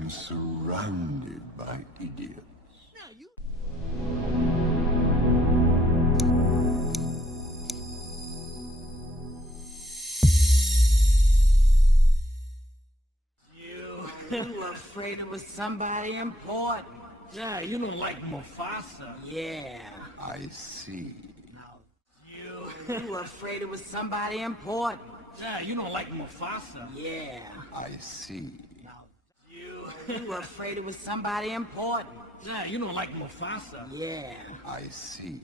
I'm surrounded by idiots. You were afraid it was somebody important. Yeah, you don't like Mufasa. Yeah. I see. You were afraid it was somebody important. Yeah, you don't like Mufasa. Yeah. I see. You were afraid it was somebody important. Yeah, you don't like Mufasa. Yeah. I see.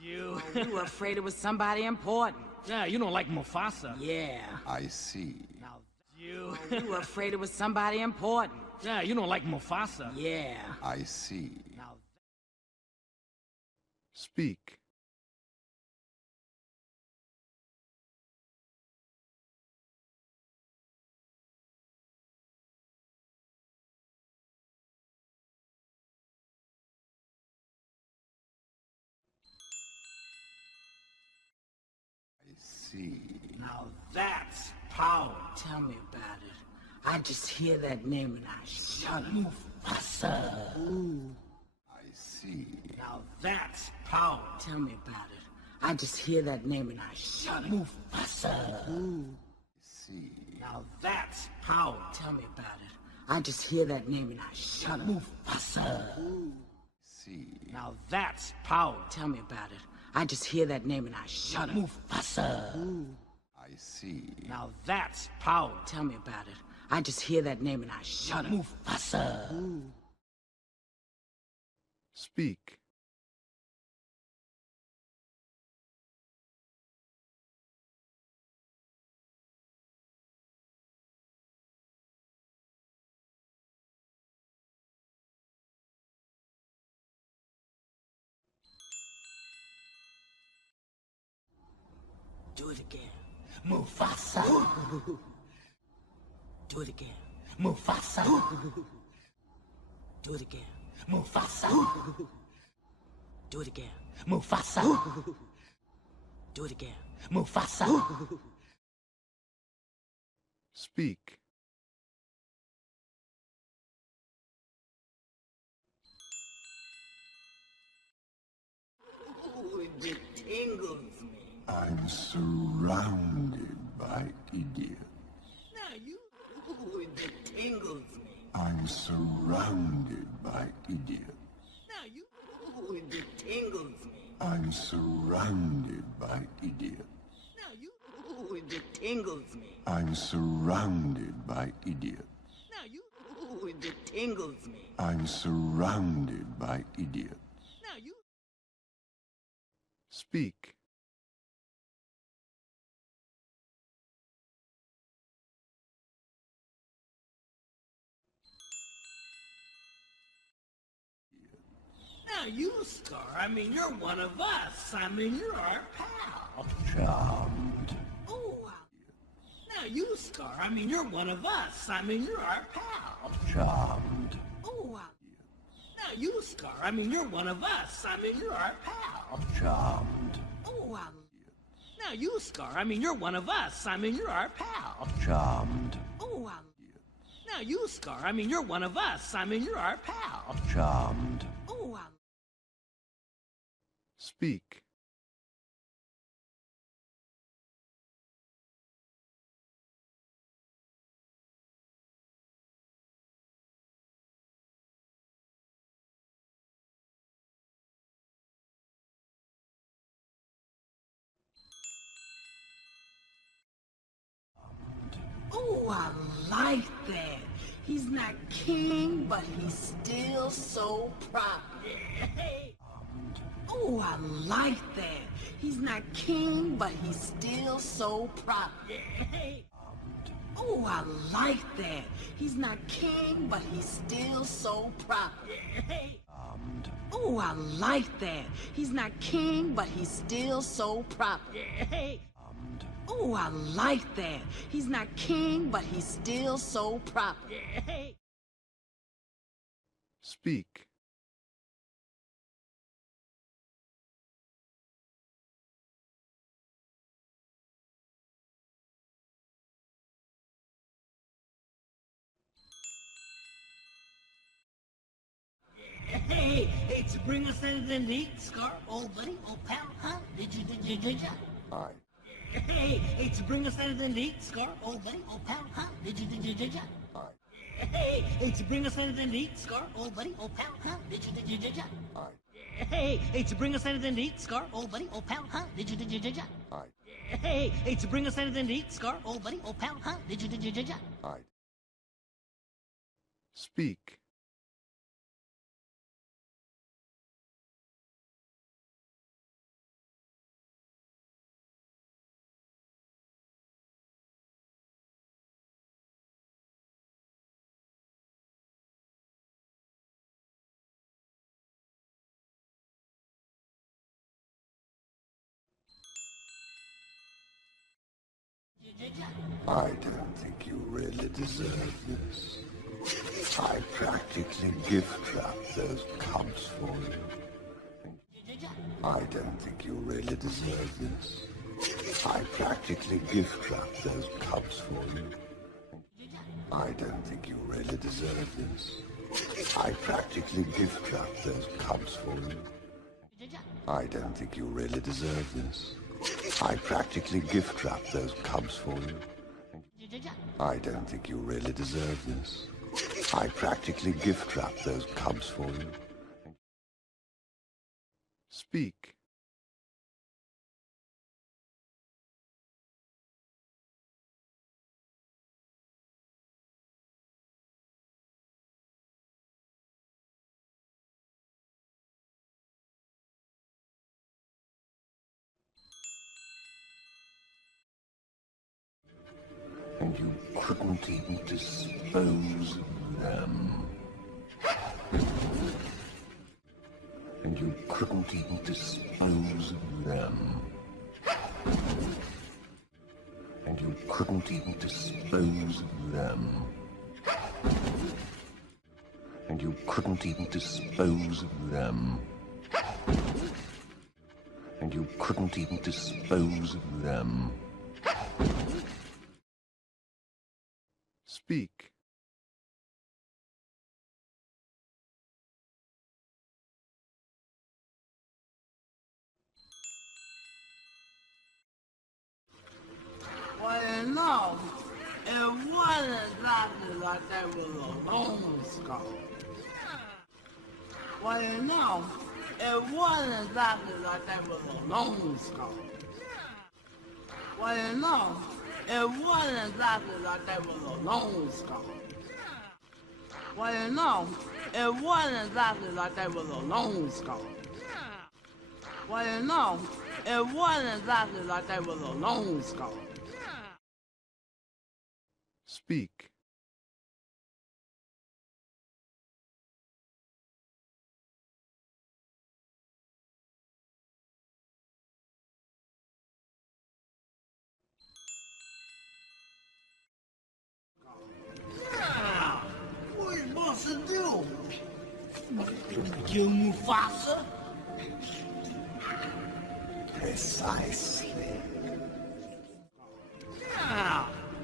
You were afraid it was somebody important. Yeah, you don't like Mufasa. Yeah. I see. You were afraid it was somebody important. Yeah, you don't like Mufasa. Yeah. I see. Speak. I see. Now that's power. Tell me about it. I just hear that name and I shut up. Mufasa. I see. Now that's power. Tell me about it. I just hear that name and I shut up. Mufasa. See. Now that's power. Tell me about it. I just hear that name and I shut up. Mufasa. See. Now that's power. Tell me about it. I just hear that name and I shut up. Mufasa. I see. Now that's power. Tell me about it. I just hear that name and I shut up. Mufasa. Speak. Do it again. Mufasa. Do it again. Mufasa. Do it again. Mufasa. Do it again. Mufasa. Do it again. Mufasa. Speak. Ooh, it tingles me. I'm surrounded by idiots. Now you. Ooh, it tingles me. I'm surrounded by idiots. Now you. Ooh, it tingles me. I'm surrounded by idiots. Now you. Ooh, it tingles me. I'm surrounded by idiots. Now you. Ooh, it tingles me. I'm surrounded by idiots. Now you. Speak. Now you, Scar. I mean, you're one of us. I mean, you're our pal. Charmed. Oh, now you, Scar. I mean, you're one of us. I mean, you're our pal. Charmed. Oh, now you, Scar. I mean, you're one of us. I mean, you're our pal. Charmed. Oh, now you, Scar. I mean, you're one of us. I mean, you're our pal. Charmed. Oh, now you, Scar. I mean, you're one of us. I mean, you're our pal. Charmed. Oh, Speak. Oh, I like that. He's not king, but he's still so proper. Oh, I like that. He's not king, but he's still so proper. Oh, I like that. He's not king, but he's still so proper. Oh, I like that. He's not king, but he's still so proper. Oh, I like that. He's not king, but he's still so proper. Speak. Hey, to bring us anything to eat, Scar, old buddy, old pal, huh? Did you? Aye. Hey, to bring us anything to eat, Scar, old buddy, old pal, huh? Did you? Aye. Hey, to bring us anything to eat, Scar, old buddy, old pal, huh? Did you? Aye. Hey, to bring us anything to eat, Scar, old buddy, old pal, huh? Did you? Aye. Hey, to bring us anything to eat, Scar, old buddy, old pal, huh? Did you? Aye. Speak. I don't think you really deserve this. I practically gift-wrapped those cubs for you. I don't think you really deserve this. I practically gift-wrapped those cubs for you. I don't think you really deserve this. I practically gift-wrapped those cubs for you. I don't think you really deserve this. I practically gift-wrapped those cubs for you. I don't think you really deserve this. I practically gift-wrapped those cubs for you. Speak. And you couldn't even dispose of them. And you couldn't even dispose of them. And you couldn't even dispose of them. And you couldn't even dispose of them. And you couldn't even dispose of them. Speak. Well, you know, it wasn't exactly like that was a long Scar. Well, you know, it wasn't exactly like that was a long Scar. Well, you know, it wasn't exactly like that was a long Scar. Well, you know, it wasn't exactly like that was a long Scar. Well, you know, it wasn't exactly like that was a long Scar. Speak. What are you supposed to do? Kill Mufasa? Precisely.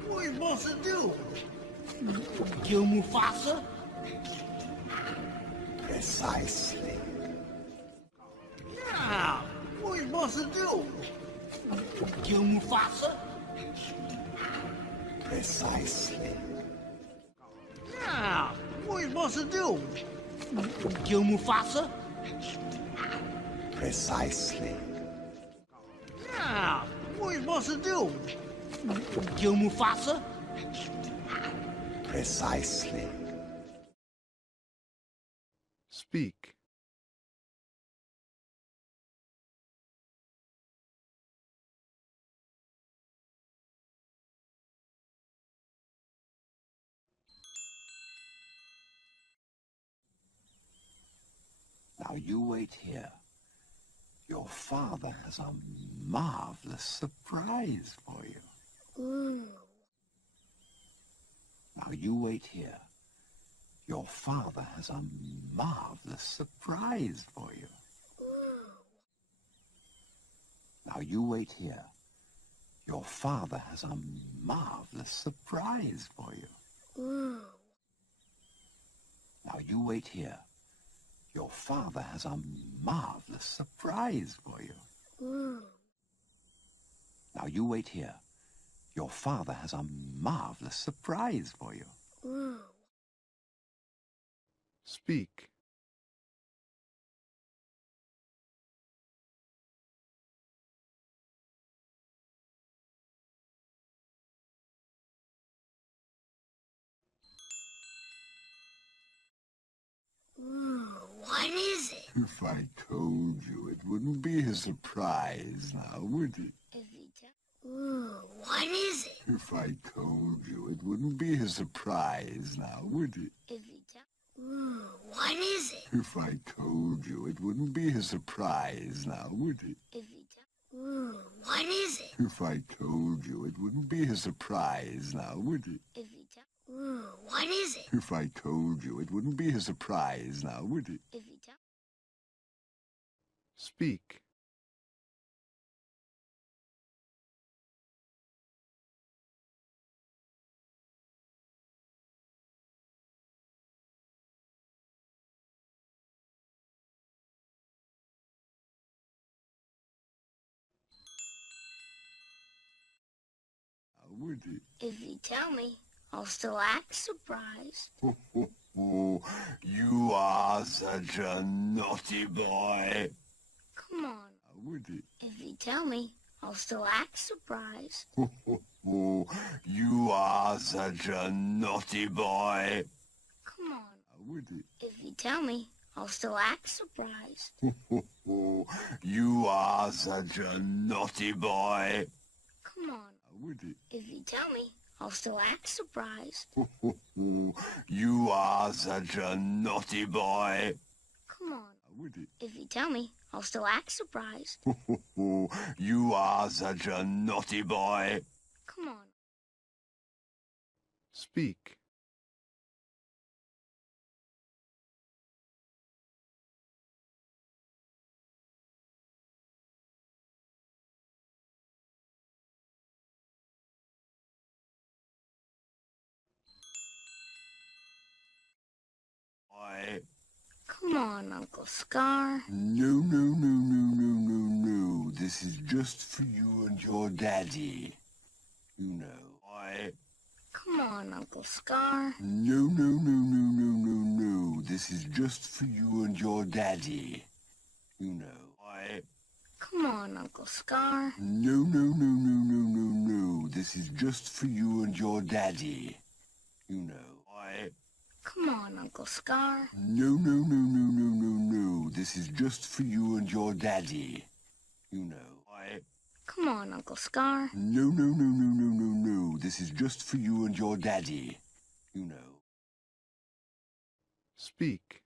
What are you supposed to do? Kill Mufasa? Precisely. What are you supposed to do? Kill Mufasa? Precisely. What are you supposed to do? Kill Mufasa? Precisely. What are you supposed to do? Kill Mufasa? Precisely. Speak. Now you wait here. Your father has a marvelous surprise for you. Ooh. Now you wait here. Your father has a marvelous surprise for you. Ooh. Now you wait here. Your father has a marvelous surprise for you. Ooh. Now you wait here. Your father has a marvelous surprise for you. Ooh. Now you wait here. Your father has a marvelous surprise for you. Ooh. Speak. Ooh. What is it? If I told you, it wouldn't be a surprise now, would it? If you tell. Ooh. What is it? If I told you, it wouldn't be a surprise now, would it? If you tell. Ooh. What is it? If I told you, it wouldn't be a surprise now, would it? If you tell. Ooh. What is it? If I told you, it wouldn't be a surprise now, would it? If you tell. Ooh. What is it? If I told you, it wouldn't be a surprise now, would it? If you tell. Speak. Now, would it? If you tell me, I'll still act surprised. Oh, you are such a naughty boy. Come on. Now, would it? If you tell me, I'll still act surprised. Oh, you are such a naughty boy. Come on. Now, would it? If you tell me, I'll still act surprised. Oh, you are such a naughty boy. Come on. Now, would it? If you tell me, I'll still act surprised. You are such a naughty boy. Come on. Now, would it? If you tell me, I'll still act surprised. You are such a naughty boy. Come on. Speak. Boy. Come on, Uncle Scar. No, no, no, no, no, no, no. This is just for you and your daddy. You know. Boy. Come on, Uncle Scar. No, no, no, no, no, no, no. This is just for you and your daddy. You know. Boy. Come on, Uncle Scar. No, no, no, no, no, no, no. This is just for you and your daddy. You know. Boy. Come on, Uncle Scar. No, no, no, no, no, no, no. This is just for you and your daddy. You know. Boy. Come on, Uncle Scar. No, no, no, no, no, no, no. This is just for you and your daddy. You know. Speak.